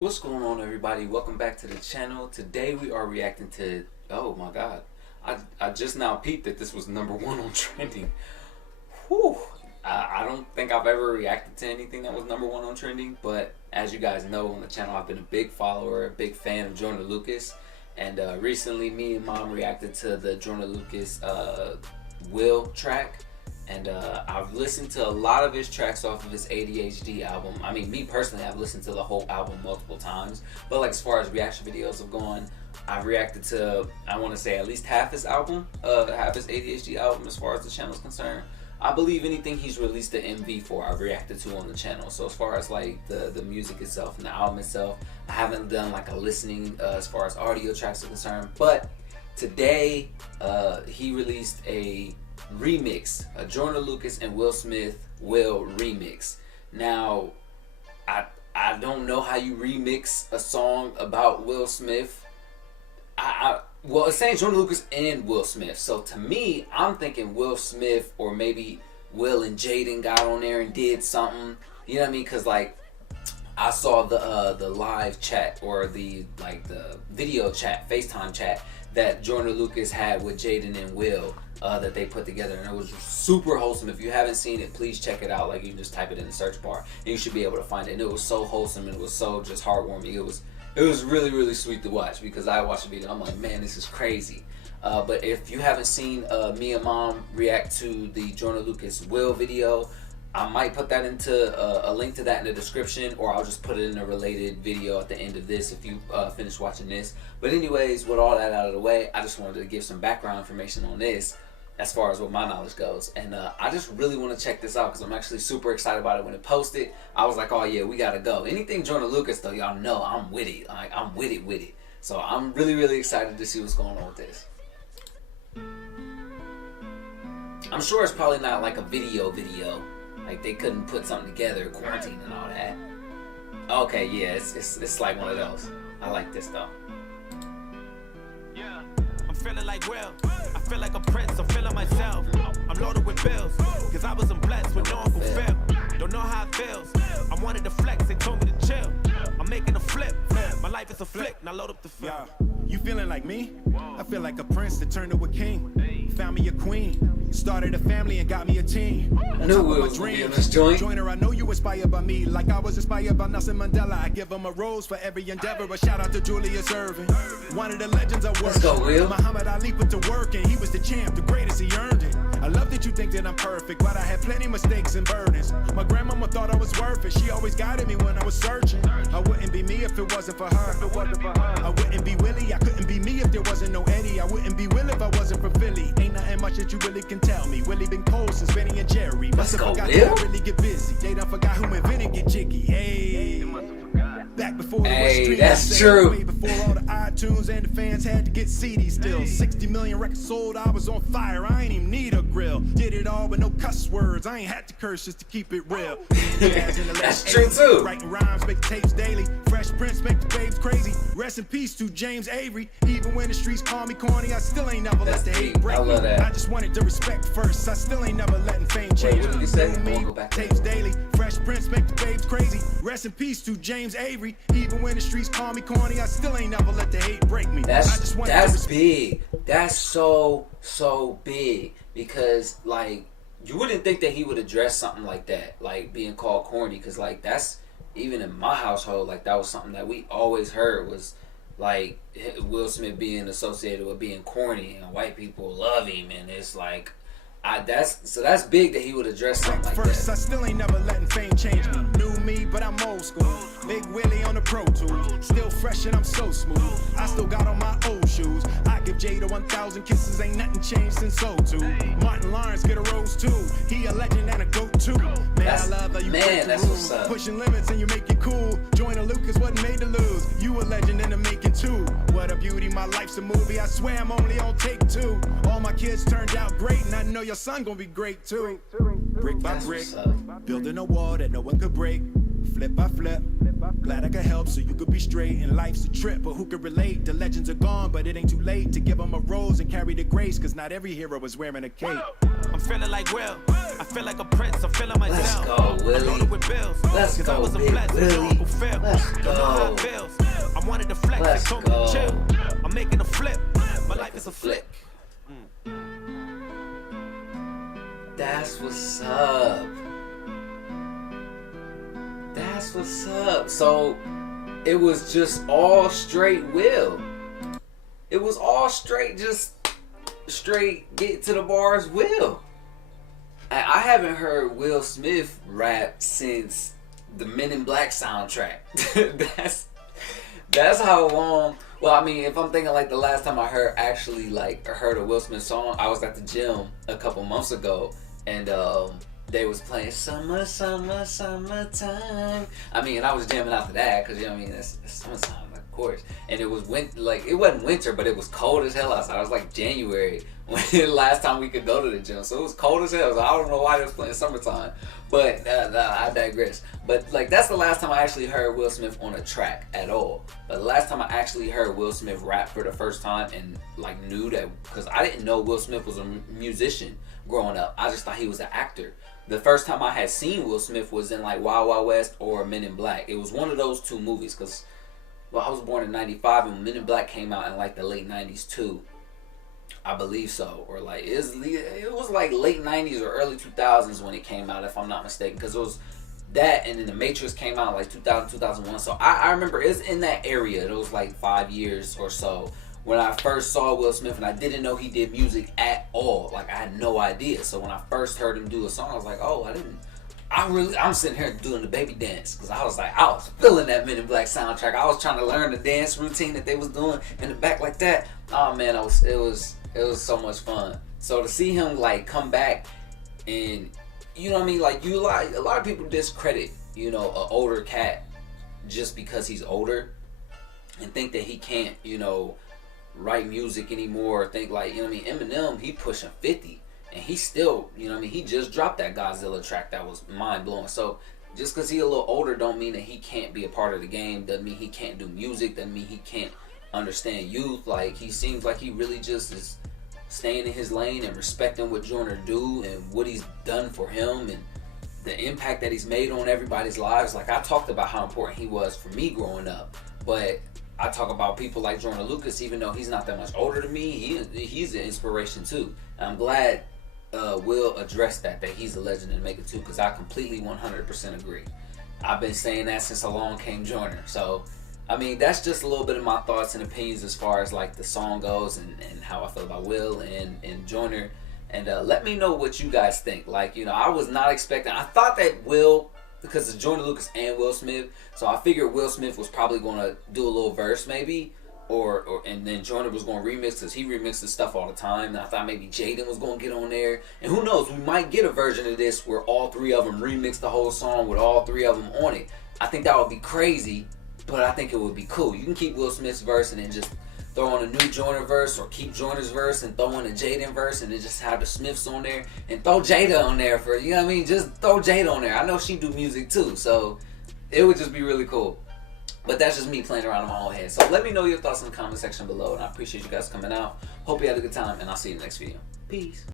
What's going on, everybody? Welcome back to the channel. Today we are reacting to, oh my god, I just now peeped that this was #1 on trending. Whew. I don't think I've ever reacted to anything that was #1 on trending, but as you guys know on the channel, I've been a big follower, a big fan of Joyner Lucas, and recently me and Mom reacted to the Joyner Lucas Will track. And I've listened to a lot of his tracks off of his ADHD album. I mean, me personally, I've listened to the whole album multiple times. But like as far as reaction videos have gone, I've reacted to, I want to say, at least half his album, half his ADHD album as far as the channel is concerned. I believe anything he's released the MV for, I've reacted to on the channel. So as far as like the music itself and the album itself, I haven't done like a listening as far as audio tracks are concerned. But today, he released a remix, a Joyner Lucas and Will Smith Will remix. Now, I don't know how you remix a song about Will Smith. Well, it's saying Joyner Lucas and Will Smith. So to me, I'm thinking Will Smith or maybe Will and Jaden got on there and did something. You know what I mean? Cause like I saw the live chat or the video chat, FaceTime chat that Joyner Lucas had with Jaden and Will that they put together, and it was super wholesome. If you haven't seen it, please check it out. Like, you can just type it in the search bar and you should be able to find it. And it was so wholesome and it was so just heartwarming. It was really, really sweet to watch, because I watched the video, I'm like, man, this is crazy. But if you haven't seen me and Mom react to the Joyner Lucas Will video, I might put that into a link to that in the description, or I'll just put it in a related video at the end of this if you finish watching this. But anyways, with all that out of the way, I just wanted to give some background information on this as far as what my knowledge goes. And I just really want to check this out because I'm actually super excited about it. When it posted, I was like, oh yeah, we gotta go. Anything Joyner Lucas though, y'all know I'm with it. Like, I'm with it. So I'm really, really excited to see what's going on with this. I'm sure it's probably not like a video. Like, they couldn't put something together, quarantine and all that. Okay, yeah, it's like one of those. I like this though. Yeah, I'm feeling like Will. I feel like a prince. I'm feeling myself. I'm loaded with bills, cause I wasn't blessed with no Uncle Phil. Don't know how it feels. I wanted to flex, they told me to chill. I'm making a flip. My life is a flick. Now load up the film. You feeling like me? I feel like a prince that turned to a king. Found me a queen. Started a family and got me a team. I knew Will was gonna be on this joint. Joyner, I know you inspired by me, like I was inspired by Nelson Mandela. I give him a rose for every endeavor. A shout out to Julius Erving, one of the legends I worship. Let's go, Will. Muhammad Ali put to work and he was the champ, the greatest, he earned it. I love that you think that I'm perfect, but I had plenty mistakes and burdens. My grandmama thought I was worth it. She always guided me when I was searching. I wouldn't be me if it wasn't for her. I wouldn't be Willie, I couldn't be me if there wasn't no Eddie. I wouldn't be Will if I wasn't from Philly. Ain't nothing much that you really can tell me. Willie been cold since Benny and Jerry. Let's go, forgot Will. that I really get busy. They done forgot who invented Get Jiggy. Hey, back before it was street, that's true. way before all the iTunes and the fans had to get CDs still. 60 million records sold, I was on fire. I ain't even need a grill. Did it all with no cuss words. I ain't had to curse just to keep it real. That's true too. Writing rhymes, make tapes daily. Fresh Prince make the babes crazy. Rest in peace to James Avery. Even when the streets call me corny, I still ain't never let the hate break me. I just wanted the respect first. I still ain't never letting fame change me. What did you say? Me, tapes daily. Fresh Prince make the babes crazy. Rest in peace to James Avery. Even when the streets call me corny, I still ain't never let the hate break me. That's big. That's so big, because like, you wouldn't think that he would address something like that, like being called corny, because like that's, even in my household, like that was something that we always heard, was like Will Smith being associated with being corny, and white people love him, and it's like, that's big that he would address something like First, that. I still ain't never letting fame change me. New me, but I'm old school. Big Willie on the Pro Tools. Still fresh and I'm so smooth. I still got on my old shoes. I give Jada 1,000 kisses. Ain't nothing changed since '02. Martin Lawrence get a rose too. He a legend and a goat too. I love how you break the rules. Pushing limits and you make it cool. Joyner Lucas wasn't made to lose. You a legend in the making too. What a beauty, my life's a movie. I swear I'm only on take 2. All my kids turned out great, and I know your son gonna be great too. Brick by brick, building a wall that no one could break. Flip by flip, Glad I could help so you could be straight. And life's a trip, but who could relate? The legends are gone, but it ain't too late to give them a rose and carry the grace. Cause not every hero is wearing a cape. I'm feeling like Will. I feel like a prince. I'm feeling myself. Let's go, Willie. I'm loaded with bills. Let's Cause go, I wasn't Big blessed with no Willie. Uncle Phil. Let's Don't know how it go. feels. I wanted to flex. Let's They told me go. to chill. I'm making a flip. My life is a flip. That's what's up. That's what's up. So it was just all straight Will. It was all straight, just straight get to the bars Will. I haven't heard Will Smith rap since the Men in Black soundtrack. That's how long. Well, I mean, if I'm thinking like the last time I heard a Will Smith song, I was at the gym a couple months ago, and they was playing Summer, Summer, Summertime. I mean, and I was jamming out to that because, you know what I mean, that's summertime, of course. And it was it wasn't winter, but it was cold as hell outside. It was like January when last time we could go to the gym, so it was cold as hell. So I don't know why they was playing Summertime, but I digress. But like that's the last time I actually heard Will Smith on a track at all. But the last time I actually heard Will Smith rap for the first time and like knew that, because I didn't know Will Smith was a musician growing up. I just thought he was an actor. The first time I had seen Will Smith was in like Wild Wild West or Men in Black. It was one of those two movies because, well, I was born in '95 and Men in Black came out in like the late '90s too. I believe so, or like it was like late '90s or early 2000s when it came out, if I'm not mistaken, because it was that, and then The Matrix came out like 2000, 2001. So I remember it's in that area. It was like 5 years or so when I first saw Will Smith, and I didn't know he did music at all. Like I had no idea. So when I first heard him do a song, I was like, oh, I'm sitting here doing the baby dance because I was feeling that Men in Black soundtrack. I was trying to learn the dance routine that they was doing in the back like that. Oh man, it was so much fun. So to see him like come back, and you know what I mean, like a lot of people discredit, you know, an older cat just because he's older and think that he can't, you know, write music anymore. Or think like, you know what I mean, Eminem, he pushing 50 and he still, you know what I mean, he just dropped that Godzilla track that was mind blowing. So just because he's a little older don't mean that he can't be a part of the game. Doesn't mean he can't do music. Doesn't mean he can't understand youth. Like he seems like he really just is staying in his lane and respecting what Joyner do and what he's done for him and the impact that he's made on everybody's lives. Like I talked about how important he was for me growing up, but I talk about people like Joyner Lucas, even though he's not that much older than me, he's an inspiration too. And I'm glad Will addressed that he's a legend in Make It too, because I completely 100% agree. I've been saying that since along came Joyner. So I mean, that's just a little bit of my thoughts and opinions as far as like the song goes and how I feel about Will and Joyner. And let me know what you guys think. Like, you know, I was not expecting, I thought that Will, because it's Joyner Lucas and Will Smith, so I figured Will Smith was probably going to do a little verse maybe, and then Joyner was going to remix, because he remixes stuff all the time. And I thought maybe Jaden was going to get on there. And who knows, we might get a version of this where all three of them remix the whole song with all three of them on it. I think that would be crazy. But I think it would be cool. You can keep Will Smith's verse and then just throw on a new Joyner verse, or keep Joyner's verse and throw in a Jaden verse and then just have the Smiths on there and throw Jada on there for, you know what I mean? Just throw Jada on there. I know she do music too, so it would just be really cool. But that's just me playing around in my own head. So let me know your thoughts in the comment section below, and I appreciate you guys coming out. Hope you had a good time, and I'll see you in the next video. Peace.